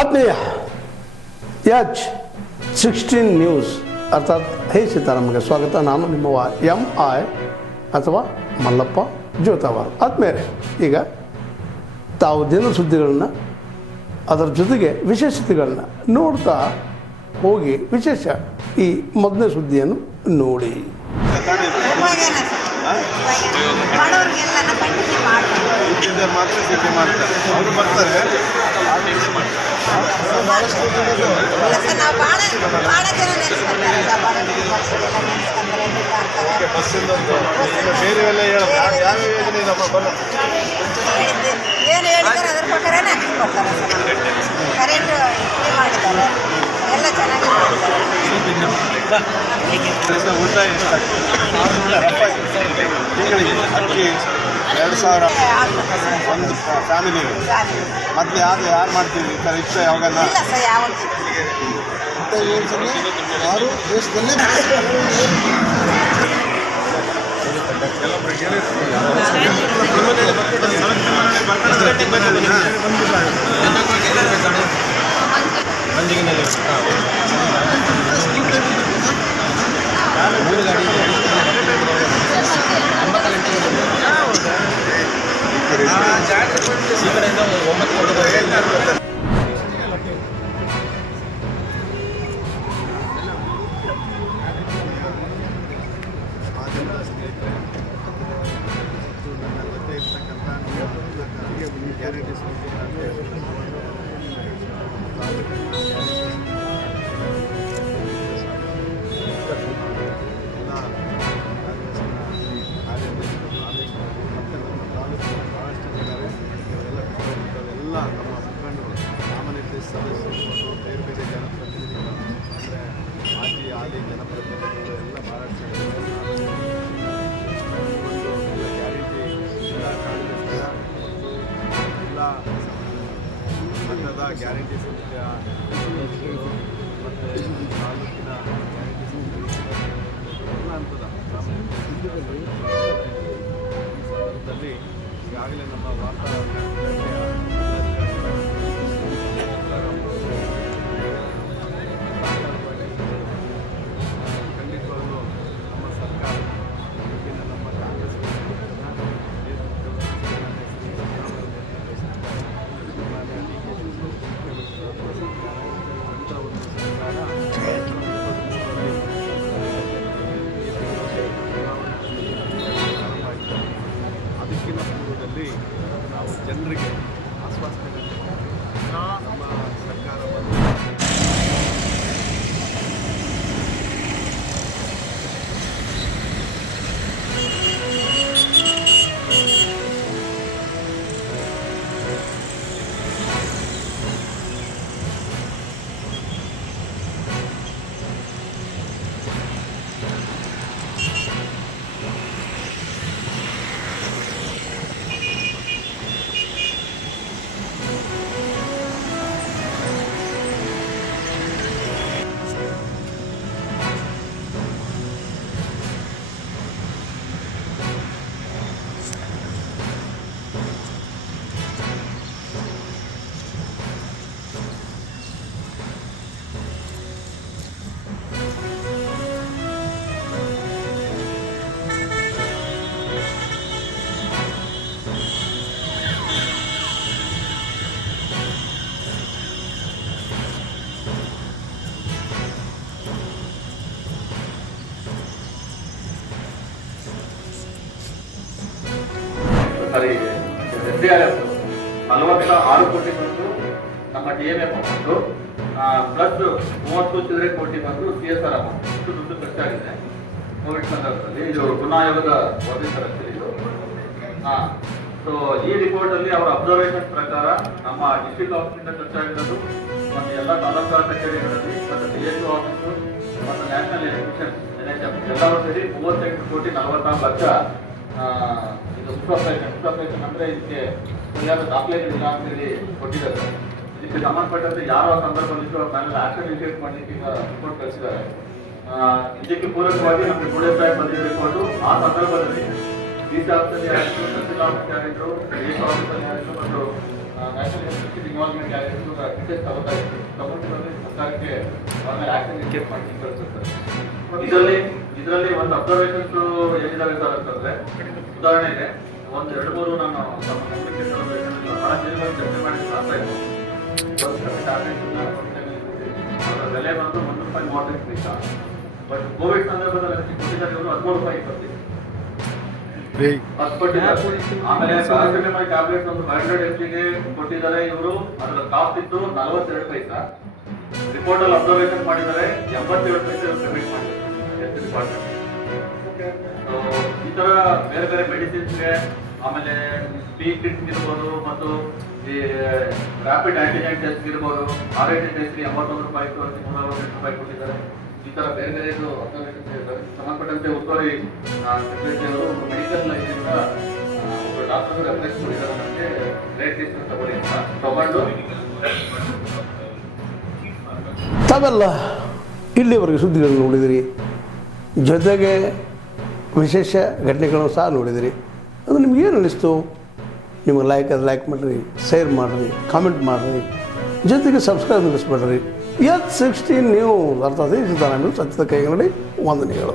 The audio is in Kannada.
ಆತ್ಮೀಯ H16 ನ್ಯೂಸ್ ಅರ್ಥಾತ್ ಹೇ ಸೀತಾರಾಮ್ಗೆ ಸ್ವಾಗತ. ನಾನು ನಿಮ್ಮವ MI ಅಥವಾ ಮಲ್ಲಪ್ಪ ಜೋತಾವಾರ್. ಆದ್ಮೇಲೆ ಈಗ ತಾವು ದಿನ ಸುದ್ದಿಗಳನ್ನ ಅದರ ಜೊತೆಗೆ ವಿಶೇಷತೆಗಳನ್ನ ನೋಡ್ತಾ ಹೋಗಿ ವಿಶೇಷ ಈ ಮೊದಲನೇ ಸುದ್ದಿಯನ್ನು ನೋಡಿ. ಮಾತ್ರ ಸಿಟಿ ಮಾಡ್ತಾರೆ, ಅವರು ಬರ್ತಾರೆ. ಬಸ್ಸಿಂದ ಬೇರೆ ಎಲ್ಲ ಯಾವ ಯೋಜನೆ ನಮ್ಮ ಬಲ್ಲ ಏನು ಹೇಳಿದ್ದಾರೆ ಅದ್ರ ಪ್ರಕಾರನೇ ಹಾಕಿಕೊಡ್ತಾರೆ. ಕರೆಂಟ್ ಫ್ರೀ ಮಾಡಿದ್ದಾರೆ, ಎಲ್ಲ ಚೆನ್ನಾಗಿ ಮಾಡಿದ್ದಾರೆ. ಉಳಿತಾಯ ತಿಂಗಳಿಗೆ ಅಕ್ಕಿ 2,000 ಒಂದು ಫ್ಯಾಮಿಲಿಗೆ. ಮತ್ತೆ ಯಾರು ಮಾಡ್ತೀವಿ ಇಷ್ಟ ಯಾವಾಗ ಯಾರು ದೇಶದಲ್ಲಿ ಎಲ್ಲ ನಮ್ಮ ಮುಖಂಡರು, ನಾಮನಿರ್ದೇಶಿತ ಸದಸ್ಯರು, ಬೇರೆ ಬೇರೆ ಜನಪ್ರತಿನಿಧಿಗಳು, ಅಂದರೆ ಹಾಲಿ ಜನಪ್ರತಿನಿಧಿಗಳು ಎಲ್ಲ ಭಾಳಷ್ಟು ಎಲ್ಲ ಗ್ಯಾರಂಟಿ ಎಲ್ಲ ಕಾಂಗ್ರೆಸ್ನ ಎಲ್ಲ ಮಟ್ಟದ ಗ್ಯಾರಂಟಿ ಸಮಿತಿಯ ಮತ್ತು ತಾಲೂಕಿನ ಗ್ಯಾರಂಟಿ ಸಮಿತಿ ಎಲ್ಲ ಹಂತದ ಈ ಸಂದರ್ಭದಲ್ಲಿ ಈಗಾಗಲೇ ನಮ್ಮ ವಾರ್ತಾ ಖಂಡಿತವಾಗಲೂ ನಮ್ಮ ಸರ್ಕಾರ ನಮ್ಮ ಕಾಂಗ್ರೆಸ್ ಅದಕ್ಕಿಂತ ಪೂರ್ವದಲ್ಲಿ ನಾವು ಜನರಿಗೆ ಆಶ್ವಾಸನೆ ನಮ್ಮ ಸರ್ಕಾರ ಸರಿ SDRF 46 ಕೋಟಿ ಬಂದು ನಮ್ಮ DMF ಅಮೌಂಟು ಪ್ಲಸ್ 30 ಚಿಲ್ಲರೆ ಕೋಟಿ ಬಂದು CSR ಅಮೌಂಟ್. ಇಷ್ಟು ದುಡ್ಡು ಖರ್ಚಾಗಿದೆ ಕೋವಿಡ್ ಸಂದರ್ಭದಲ್ಲಿ. ಇದು ಚುನಾಯೋಗದ ವರದಿ ತರಸ್ತಿದೆ ಇದು. ಸೊ ಈ ರಿಪೋರ್ಟ್ ಅಲ್ಲಿ ಅವರ ಅಬ್ಸರ್ವೇಷನ್ ಪ್ರಕಾರ ನಮ್ಮ ಡಿಸ್ಟ್ರಿಕ್ಟ್ ಆಫೀಸಿಂದ ಖರ್ಚಾಗಿರೋದು ಮತ್ತು ಎಲ್ಲ ತಾಲೂಕಾ ಕಚೇರಿಗಳಲ್ಲಿ ಮತ್ತು DSO ಆಫೀಸು ಮತ್ತು ನ್ಯಾಷನಲ್ ಎಲೆಕ್ಷನ್ NHF ಎಲ್ಲರೂ ಸೇರಿ 38 ಕೋಟಿ 46 ಲಕ್ಷ ಇದು ಸೂಪರ್ಫೇಷನ್ ಅಂದರೆ ಇದಕ್ಕೆ ಸರಿಯಾದ ದಾಖಲೆಗಳಿಲ್ಲ ಅಂತೇಳಿ ಕೊಟ್ಟಿದ್ದಾರೆ. ಇದಕ್ಕೆ ಸಂಬಂಧಪಟ್ಟಂತೆ ಯಾರು ಆ ಸಂದರ್ಭದಲ್ಲಿ ಅವ್ರ ಮೇಲೆ ಆಕ್ಷನ್ ಇನಿಷಿಯೇಟ್ ಮಾಡಲಿಕ್ಕೆ ಈಗ ರಿಪೋರ್ಟ್ ಕಳಿಸಿದ್ದಾರೆ. ಇದಕ್ಕೆ ಪೂರಕವಾಗಿ ನಮಗೆ 2 days ಬ್ಯಾಕ್ ಬಂದಿರೋ ರಿಪೋರ್ಟು ಆ ಸಂದರ್ಭದಲ್ಲಿ ಡಿ ಸಿ ಆಫೀಸಲ್ಲಿ ಯಾರಿದ್ರು, ತಹಸೀಲ್ ಆಫೀಸ್ ಯಾರಿದ್ರು, DSO ಆಫೀಸಲ್ಲಿ ಯಾರಿದ್ರು ಮತ್ತು ನ್ಯಾಷನಲ್ ಹೆಲ್ತ್ ಇನ್ವಾಲ್ವ್ಮೆಂಟ್ ಆಗಿದ್ದು ಡಿಟೇಲ್ಸ್ ತಗೋತಾ ಇತ್ತು. ತಗೊಂಡಿರೋದ್ರೆ ಸರ್ಕಾರಕ್ಕೆ ಆಮೇಲೆ ಆಕ್ಷನ್ ಇಂಡಿಕೇಟ್ ಮಾಡಿ ಕಳಿಸುತ್ತಾರೆ. ಇದರಲ್ಲಿ ಒಂದು ಅಬ್ಸರ್ವೇಷನ್ಸ್ ಏನಿದಾವೆ ಸರ್ ಅಂತಂದ್ರೆ, ಉದಾಹರಣೆಗೆ ಒಂದು 2-3 ನಾನು ನಮ್ಮ ಕಮ್ಯುನಿಕೇಷನ್ ಬಹಳ ಜನಗಳು ಚರ್ಚೆ ಮಾಡಿ ಆಗ್ತಾ ಇತ್ತು. ಒಂದು ಟ್ಯಾಬ್ಲೆಟ್ಸ್ ಅದರ ಬೆಲೆ ಬಂದು ₹1.38 ಪೈಸಾ. ಬಟ್ ಕೋವಿಡ್ ಸಂದರ್ಭದಲ್ಲಿ ಕೊಟ್ಟಿದ್ದಾರೆ ಇವರು ₹13 ಕೊಟ್ಟಿದ್ದಾರೆ. ಆಮೇಲೆ ಪ್ಯಾರಾಸಿಟಮಾಲ್ ಟ್ಯಾಬ್ಲೆಟ್ಸ್ ಒಂದು 500 mg ಕೊಟ್ಟಿದ್ದಾರೆ ಇವರು, ಅದರ ಕಾಸ್ಟ್ ಇತ್ತು ₹42 ಪೈಸಾ. ರಿಪೋರ್ಟ್ ಅಲ್ಲಿ ಅಬ್ಸರ್ವೇಷನ್ ಮಾಡಿದ್ದಾರೆ, ₹87 ಪೈಸೆ ಪೇಮೆಂಟ್ ಮಾಡಿದ್ದಾರೆ ಹೆಲ್ತ್ ಡಿಪಾರ್ಟ್ಮೆಂಟ್. ಈ ತರ ಬೇರೆ ಬೇರೆ ಮೆಡಿಸಿನ್ಸ್ಗೆ, ಆಮೇಲೆ ಪಿ ಕಿಟ್ಸ್ ಇರ್ಬೋದು, ಮತ್ತು ಈ ರ್ಯಾಪಿಡ್ ಆಂಟಿಜೆನ್ ಟೆಸ್ಟ್ ಇರ್ಬೋದು, RIT ಟೆಸ್ಟ್ಗೆ ₹81 ಇತ್ತು, ₹360 ಕೊಟ್ಟಿದ್ದಾರೆ. ಈ ತರ ಬೇರೆ ಬೇರೆ ಅಬ್ಸರ್ವೇಷನ್ ಸಂಬಂಧಪಟ್ಟಂತೆ ಉಸ್ತುವಾರಿ ಸೆಕ್ರೆಟರಿ ಅವರು ಮೆಡಿಕಲ್ ಇದರಿಂದ ಒಬ್ಬರು ಡಾಕ್ಟರ್ ರೆಫರೆನ್ಸ್ ಕೊಟ್ಟಿದ್ದಾರೆ, ನನಗೆ ರೇಟ್ ಲಿಸ್ಟ್ ತಗೊಳ್ಳಿ ಅಂತ ತಗೊಂಡು ತಾವೆಲ್ಲ ಇಲ್ಲಿವರೆಗೆ ಸುದ್ದಿಗಳನ್ನು ನೋಡಿದಿರಿ, ಜೊತೆಗೆ ವಿಶೇಷ ಘಟನೆಗಳನ್ನು ಸಹ ನೋಡಿದಿರಿ. ಅದು ನಿಮ್ಗೇನು ಅನ್ನಿಸ್ತು? ನಿಮಗೆ ಲೈಕ್ ಮಾಡಿರಿ, ಶೇರ್ ಮಾಡಿರಿ, ಕಾಮೆಂಟ್ ಮಾಡಿರಿ, ಜೊತೆಗೆ ಸಬ್ಸ್ಕ್ರೈಬ್ ನಿಲ್ಲಿಸ್ಬೇಡ್ರಿ. H16 ನ್ಯೂಸ್ ಅರ್ಥಾತ್ ಸತ್ಯದ ಕೈಗನ್ನಡಿ ವಂದನೆಗಳು.